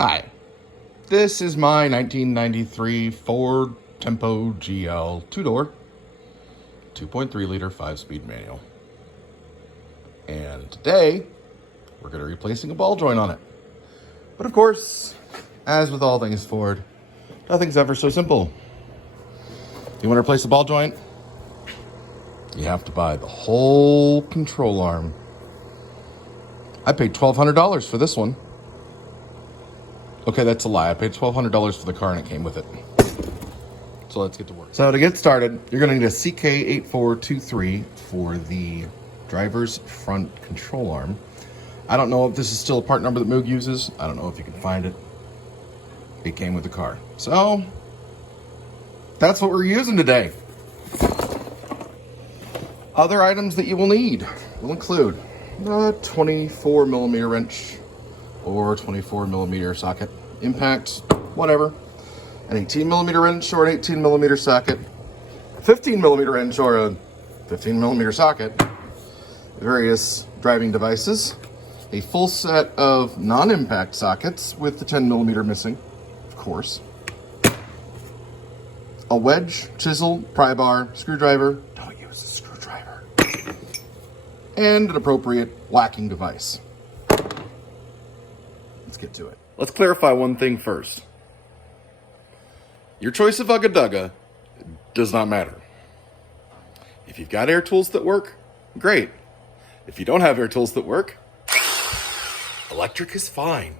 Hi, this is my 1993 Ford Tempo GL 2-door, 2.3 liter 5-speed manual. And today, we're going to be replacing a ball joint on it. But of course, as with all things Ford, nothing's ever so simple. You want to replace a ball joint? You have to buy the whole control arm. I paid $1,200 for this one. Okay, that's a lie. I paid $1,200 for the car and it came with it. So let's get to work. So to get started, you're going to need a CK8423 for the driver's front control arm. I don't know if this is still a part number that Moog uses. I don't know if you can find it. It came with the car. So that's what we're using today. Other items that you will need will include a 24 millimeter wrench or 24 millimeter socket, impact, whatever, an 18 millimeter wrench or an 18 millimeter socket, a 15 millimeter wrench or a 15 millimeter socket, various driving devices, a full set of non-impact sockets with the 10 millimeter missing, of course, a wedge, chisel, pry bar, screwdriver, don't use a screwdriver, and an appropriate whacking device. Let's get to it. Let's clarify one thing first. Your choice of Ugga does not matter. If you've got air tools that work, great. If you don't have air tools that work, electric is fine.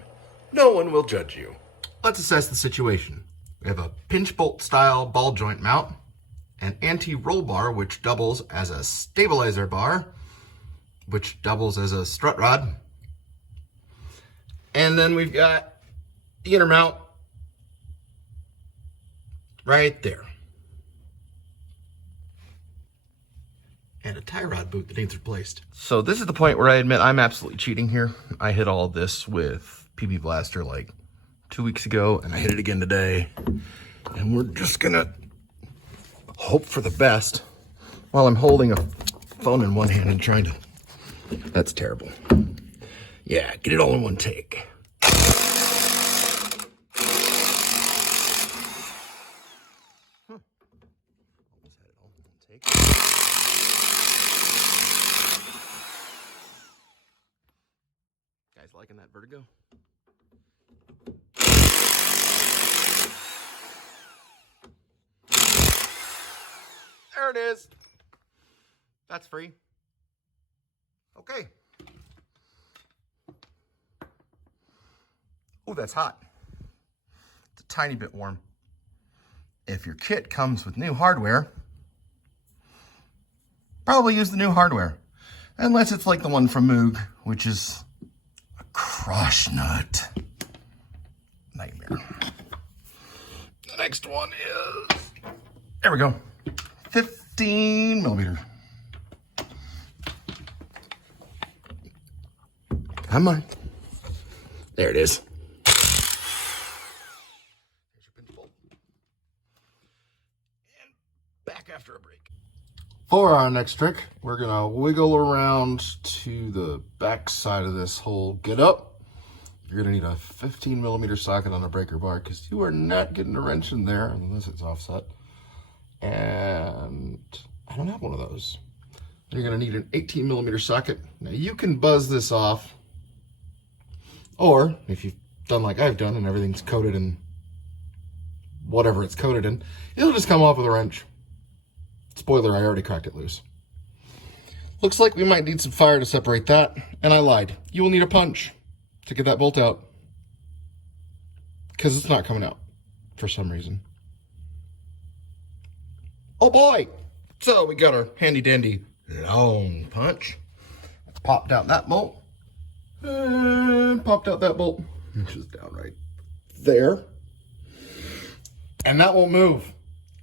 No one will judge you. Let's assess the situation. We have a pinch bolt style ball joint mount, an anti-roll bar which doubles as a stabilizer bar, which doubles as a strut rod, and then we've got the inner mount right there. And a tie rod boot that needs replaced. So this is the point where I admit I'm absolutely cheating here. I hit all this with PB Blaster like 2 weeks ago, and I hit it again today. And we're just gonna hope for the best while I'm holding a phone in one hand and trying to... That's terrible. Yeah, get it all in one take. Guys liking that vertigo? There it is. That's free. Okay. Oh, that's hot. It's a tiny bit warm. If your kit comes with new hardware, probably use the new hardware. Unless it's like the one from Moog, which is a crush nut. Nightmare. The next one is, there we go, 15 millimeter. Come on. There it is. There's your pinch bolt. And back after a break. For our next trick, we're gonna wiggle around to the back side of this hole. Get up. You're gonna need a 15 millimeter socket on a breaker bar because you are not getting a wrench in there unless it's offset. And I don't have one of those. You're gonna need an 18 millimeter socket. Now you can buzz this off, or if you've done like I've done and everything's coated in whatever it's coated in, it'll just come off with a wrench. Spoiler, I already cracked it loose. Looks like we might need some fire to separate that, and I lied. You will need a punch to get that bolt out, because it's not coming out for some reason. Oh boy! So we got our handy dandy long punch. Popped out that bolt. And popped out that bolt, which is down right there. And that won't move.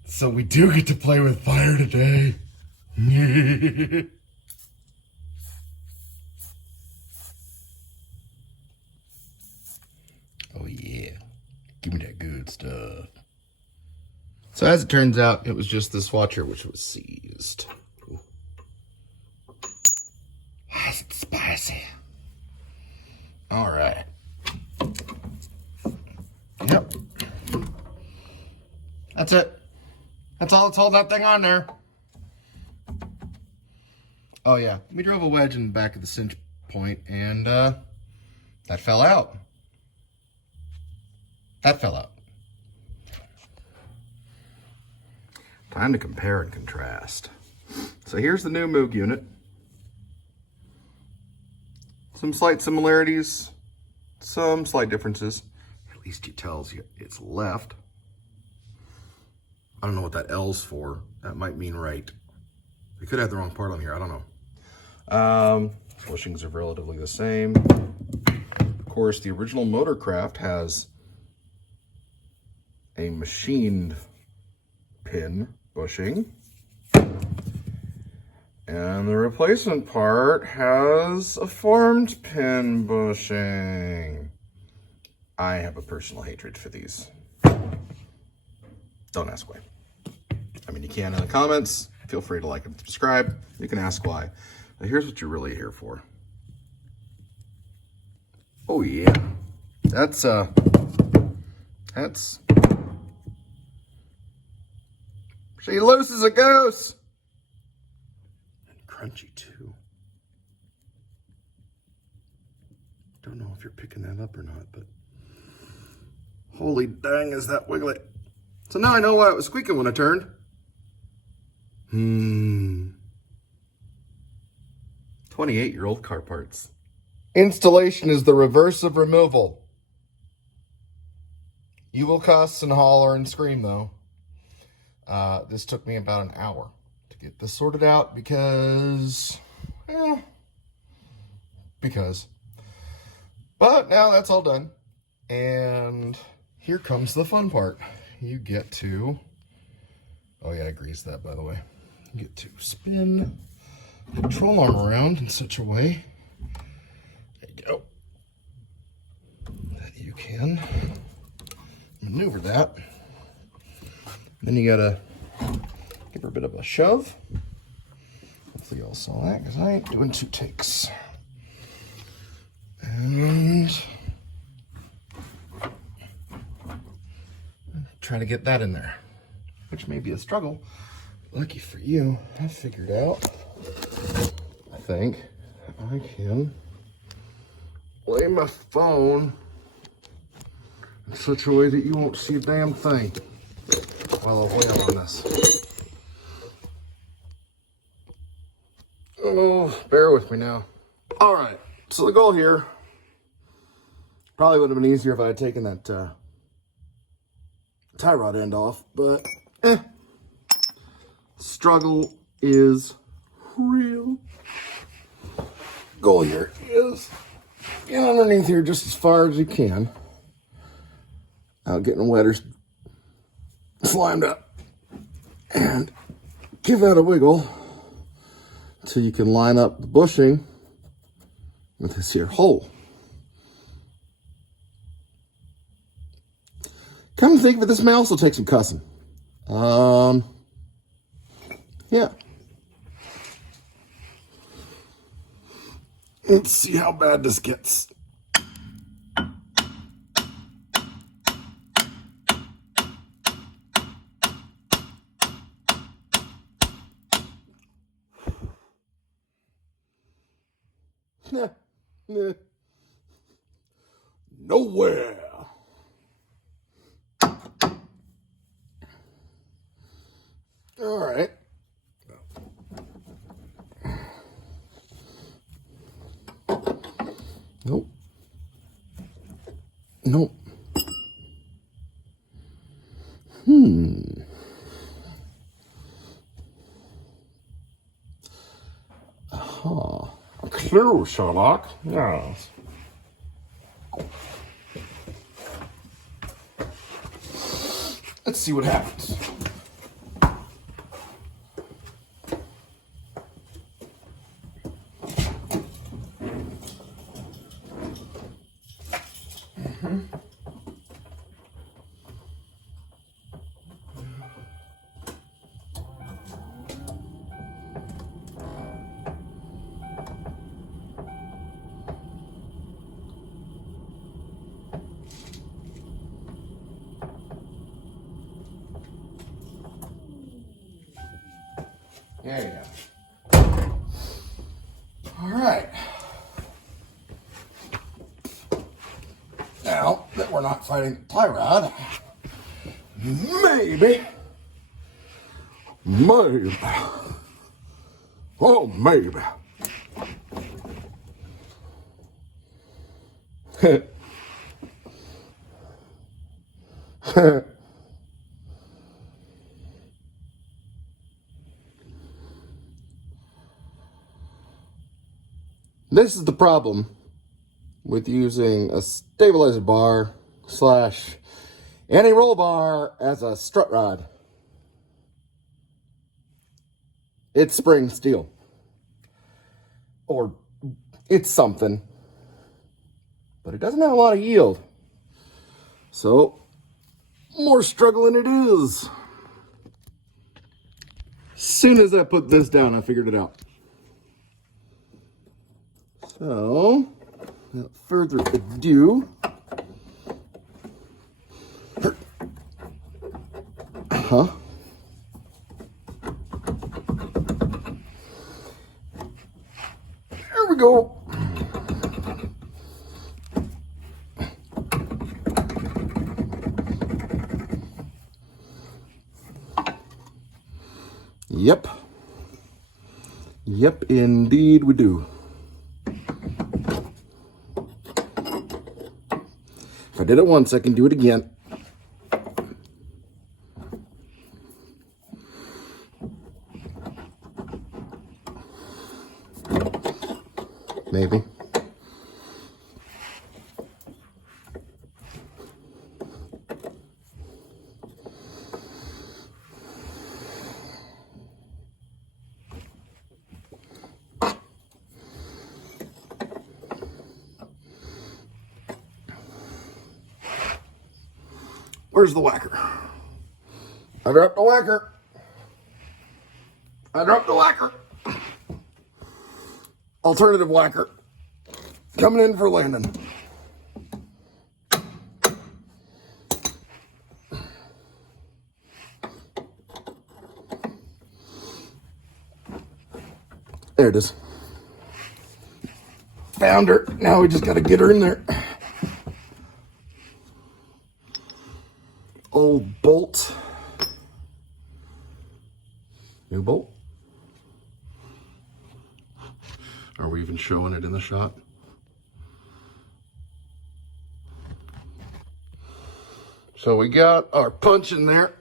So we do get to play with fire today. Oh yeah, give me that good stuff. So as it turns out, it was just this washer which was seized. Why is it spicy? All right. That's it. That's all that's holding that thing on there. Oh yeah, we drove a wedge in the back of the cinch point and that fell out. That fell out. Time to compare and contrast. So here's the new Moog unit. Some slight similarities, some slight differences. At least he tells you it's left. I don't know what that L's for. That might mean right. They could have the wrong part on here, I don't know. Bushings are relatively the same. Of course, the original Motorcraft has a machined pin bushing. And the replacement part has a formed pin bushing. I have a personal hatred for these. Don't ask why. I mean, you can in the comments. Feel free to like and subscribe. You can ask why. But here's what you're really here for. Oh yeah. That's she loose as a goose. And crunchy too. Don't know if you're picking that up or not, but holy dang, is that wiggly. So now I know why it was squeaking when I turned. 28-year-old car parts. Installation is the reverse of removal. You will cuss and holler and scream though. This took me about an hour to get this sorted out because. But now that's all done. And here comes the fun part. You get to, oh yeah, I greased that by the way. You get to spin the control arm around in such a way, there you go, that you can maneuver that. And then you gotta give her a bit of a shove. Hopefully y'all saw that because I ain't doing 2 takes. And try to get that in there, which may be a struggle. Lucky for you, I figured out, I think, I can lay my phone in such a way that you won't see a damn thing while I wheel on this. Oh, bear with me now. All right, so the goal here, probably would have been easier if I had taken that tie rod end off, but struggle is real. Goal here is get underneath here just as far as you can without getting wet or slimed up, and give that a wiggle until you can line up the bushing with this here hole. Come to think of it, this may also take some cussing. Yeah. Let's see how bad this gets. Nowhere. All right. Nope. Nope. Aha. A clue, Sherlock. Yes. Let's see what happens. There you go. All right. Now that we're not fighting the tie rod, maybe, oh, maybe. This is the problem with using a stabilizer bar / anti-roll bar as a strut rod. It's spring steel. Or it's something. But it doesn't have a lot of yield. So, more struggling it is. As soon as I put this down, I figured it out. So, without further ado, there we go. Yep. Yep, indeed we do. If I did it once, I can do it again. Maybe. Where's the whacker? I dropped the whacker. I dropped the whacker. Alternative whacker. Coming in for landing. There it is. Found her. Now we just got to get her in there. Old bolt. New bolt. Are we even showing it in the shot? So we got our punch in there.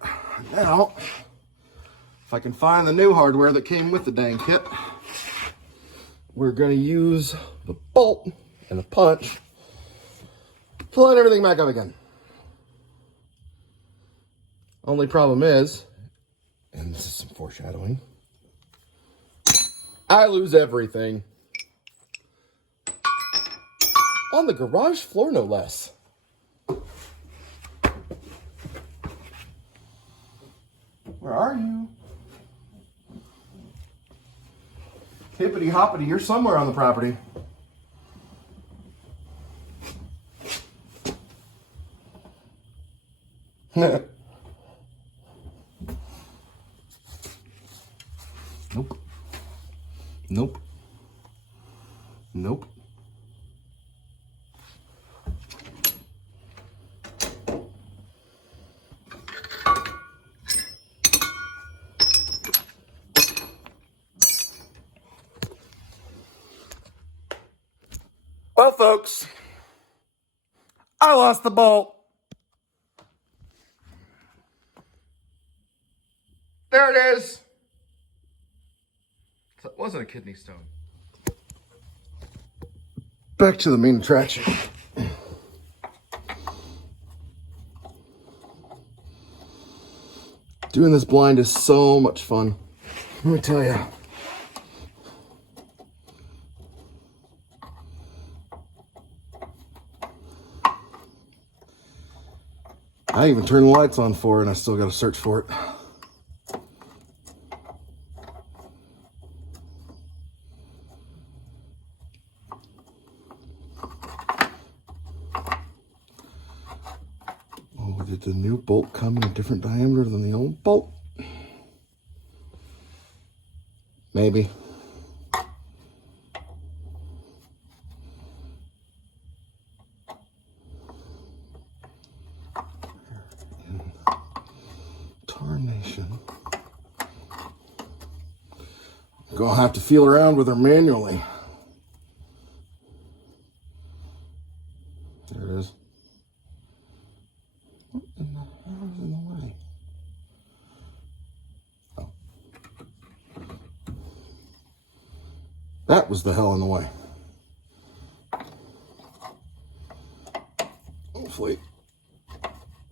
Now, if I can find the new hardware that came with the dang kit, we're going to use the bolt and the punch to line everything back up again. Only problem is, and this is some foreshadowing, I lose everything. On the garage floor, no less. Where are you? Hippity hoppity, you're somewhere on the property. Nope. Nope. Nope. Well, folks, I lost the bolt. There it is. So it wasn't a kidney stone. Back to the main attraction. Doing this blind is so much fun. Let me tell you. I even turned the lights on for it and I still got to search for it. Oh, did the new bolt come in a different diameter than the old bolt? Maybe. Tarnation. Gonna have to feel around with her manually. There it is. What in the hell is in the way? Oh. That was the hell in the way. Hopefully,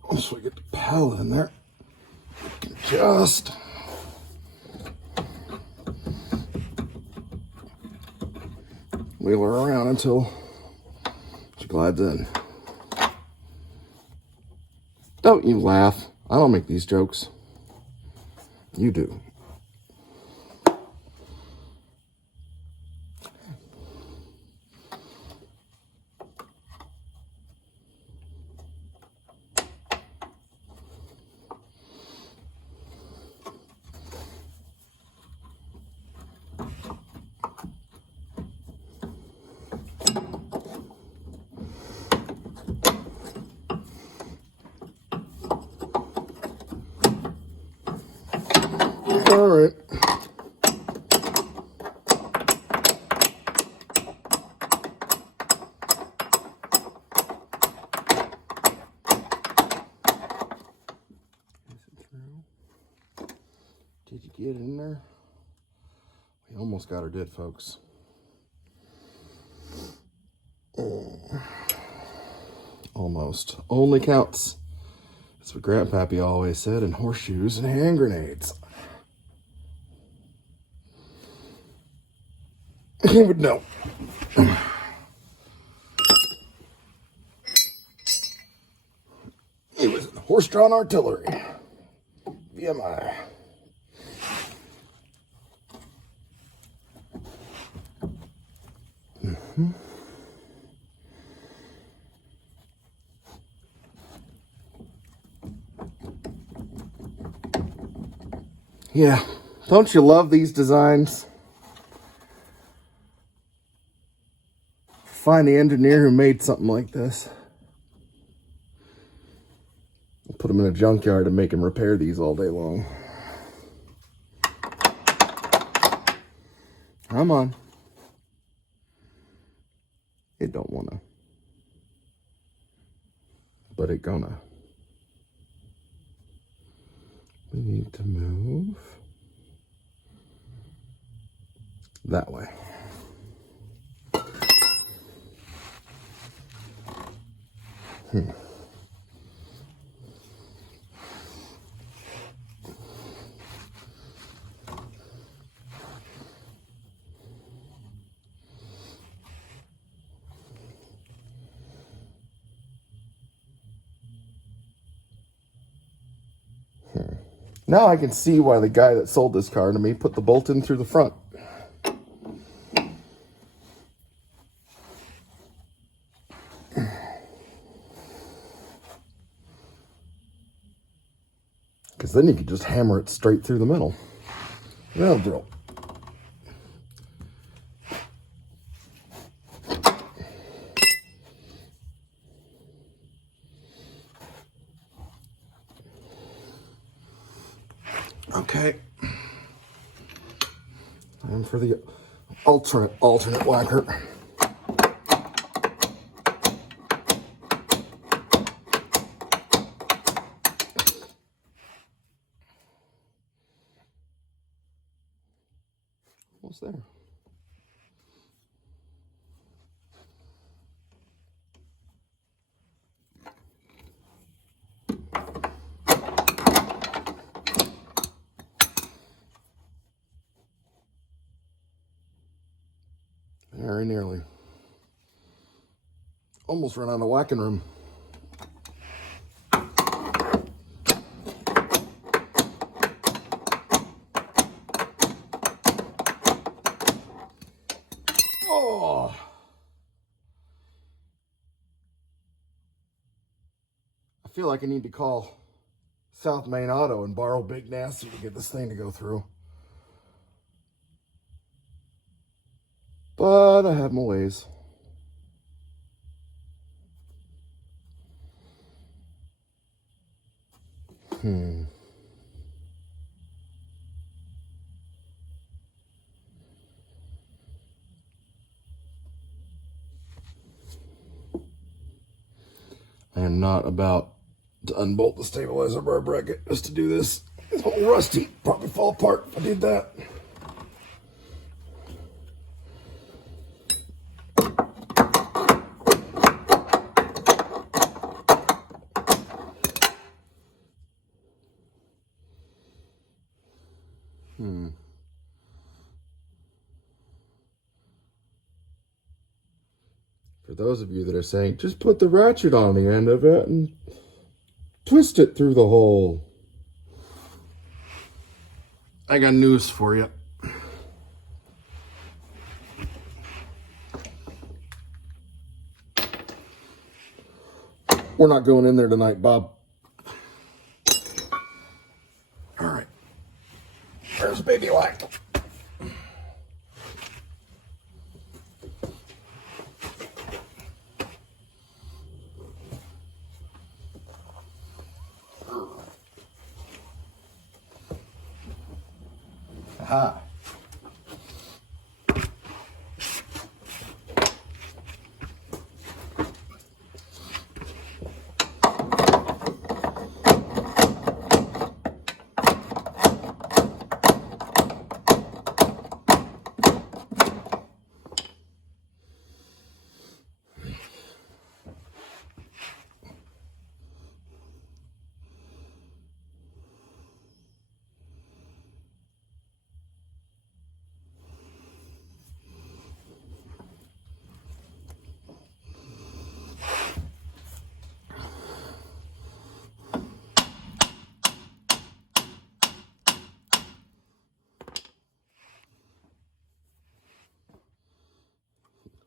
once we get the pallet in there, we can just wheel her around until she glides in. Don't you laugh. I don't make these jokes. You do. All right. Did you get in there? We almost got her dead, folks. Almost. Only counts. That's what Grandpappy always said, in horseshoes and hand grenades. He would know. He was in horse-drawn artillery. VMI. Yeah, don't you love these designs? Find the engineer who made something like this. We'll put him in a junkyard and make him repair these all day long. Come on. It don't wanna. But it gonna. We need to move that way. Now I can see why the guy that sold this car to me put the bolt in through the front. Because then you could just hammer it straight through the middle. That'll drill. Okay. Time for the alternate whacker. What's there? Very nearly. Almost run out of whacking room. Oh! I feel like I need to call South Main Auto and borrow Big Nasty to get this thing to go through. but I have my ways. I am not about to unbolt the stabilizer bar bracket just to do this. It's all rusty, probably fall apart if I did that. For those of you that are saying, just put the ratchet on the end of it and twist it through the hole. I got news for you. We're not going in there tonight, Bob. All right. There's baby lack. Aha.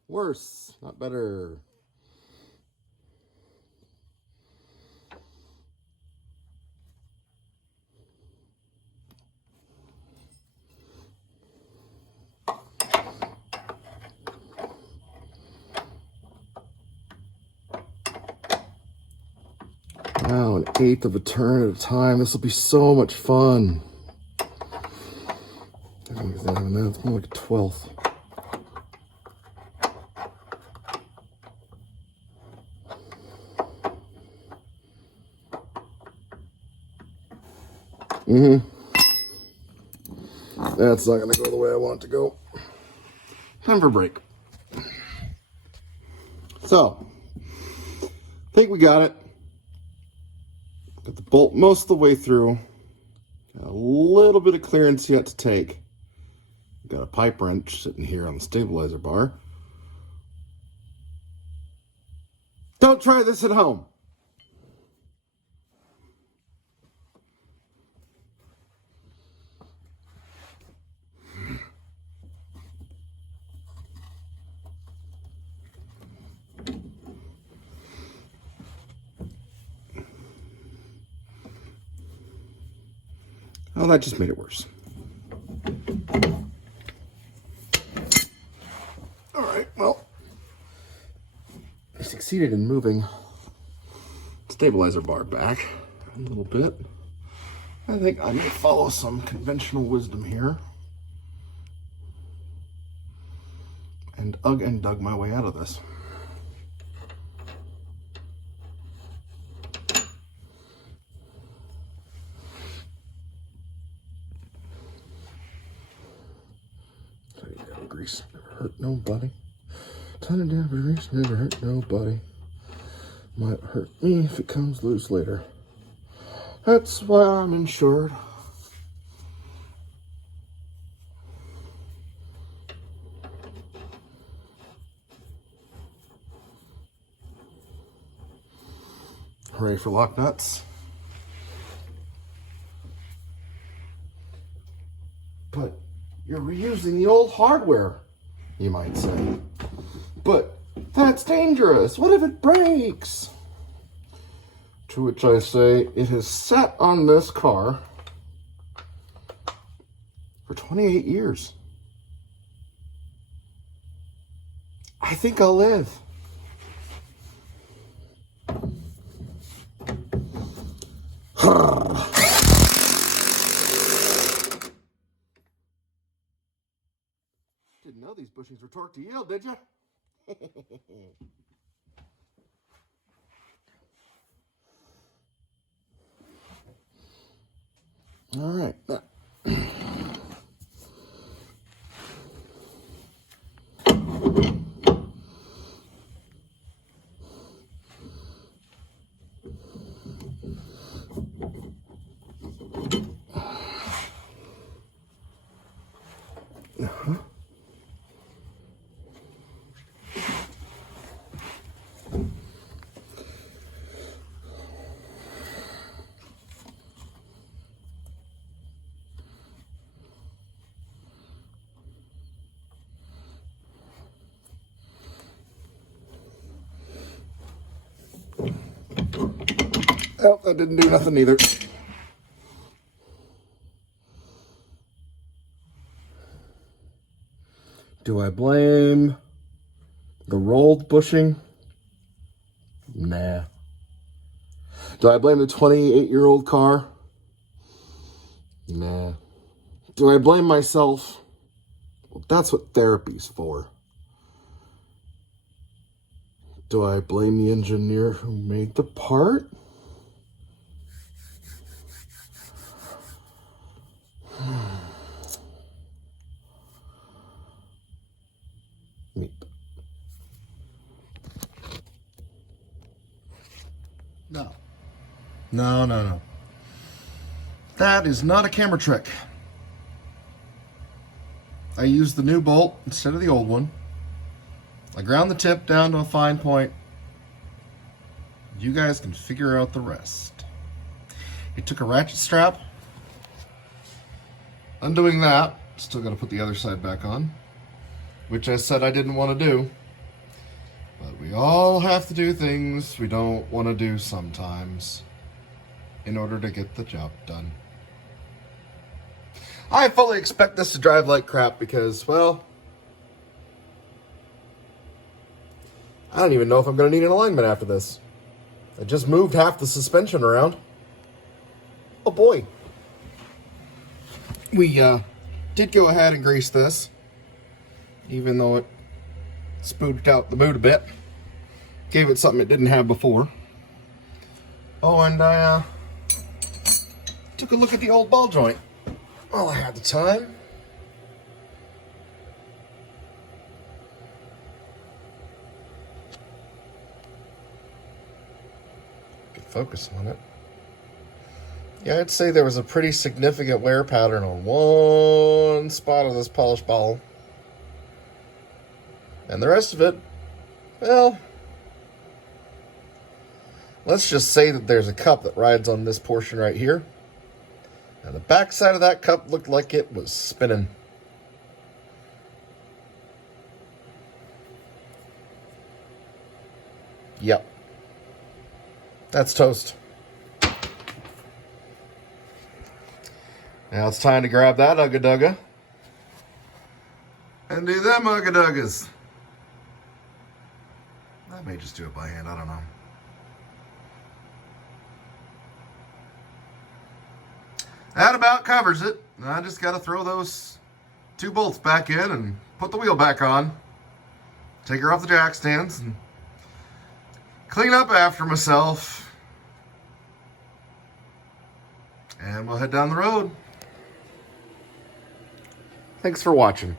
Worse, not better. Now, 1/8 of a turn at a time. This will be so much fun. That's more like a 12th. That's not going to go the way I want it to go. Time for a break. So, I think we got it. Got the bolt most of the way through. Got a little bit of clearance yet to take. Got a pipe wrench sitting here on the stabilizer bar. Don't try this at home. Oh, that just made it worse. All right, well, I succeeded in moving the stabilizer bar back a little bit. I think I may follow some conventional wisdom here and dug my way out of this. Grease never hurt nobody. Ton of down grease never hurt nobody. Might hurt me if it comes loose later. That's why I'm insured. Hooray for lock nuts. But you're reusing the old hardware, you might say. But that's dangerous. What if it breaks? To which I say, it has sat on this car for 28 years. I think I'll live. Didn't know these bushings were torqued to yield, did you? All right. Oh, that didn't do nothing either. Do I blame the rolled bushing? Nah. Do I blame the 28-year-old car? Nah. Do I blame myself? Well, that's what therapy's for. Do I blame the engineer who made the part? No. No. That is not a camera trick. I used the new bolt instead of the old one. I ground the tip down to a fine point. You guys can figure out the rest. It took a ratchet strap. Undoing that, still got to put the other side back on, which I said I didn't want to do. But we all have to do things we don't want to do sometimes in order to get the job done. I fully expect this to drive like crap because, well, I don't even know if I'm going to need an alignment after this. I just moved half the suspension around. Oh boy. We did go ahead and grease this, even though it spooked out the boot a bit. Gave it something it didn't have before. Oh, and I took a look at the old ball joint while I had the time. Get focus on it. Yeah, I'd say there was a pretty significant wear pattern on one spot of this polished ball. And the rest of it, well, let's just say that there's a cup that rides on this portion right here. And the back side of that cup looked like it was spinning. Yep. That's toast. Now it's time to grab that ugga-dugga and do them ugga-duggas. I may just do it by hand, I don't know. That about covers it. I just got to throw those 2 bolts back in and put the wheel back on. Take her off the jack stands and clean up after myself. And we'll head down the road. Thanks for watching.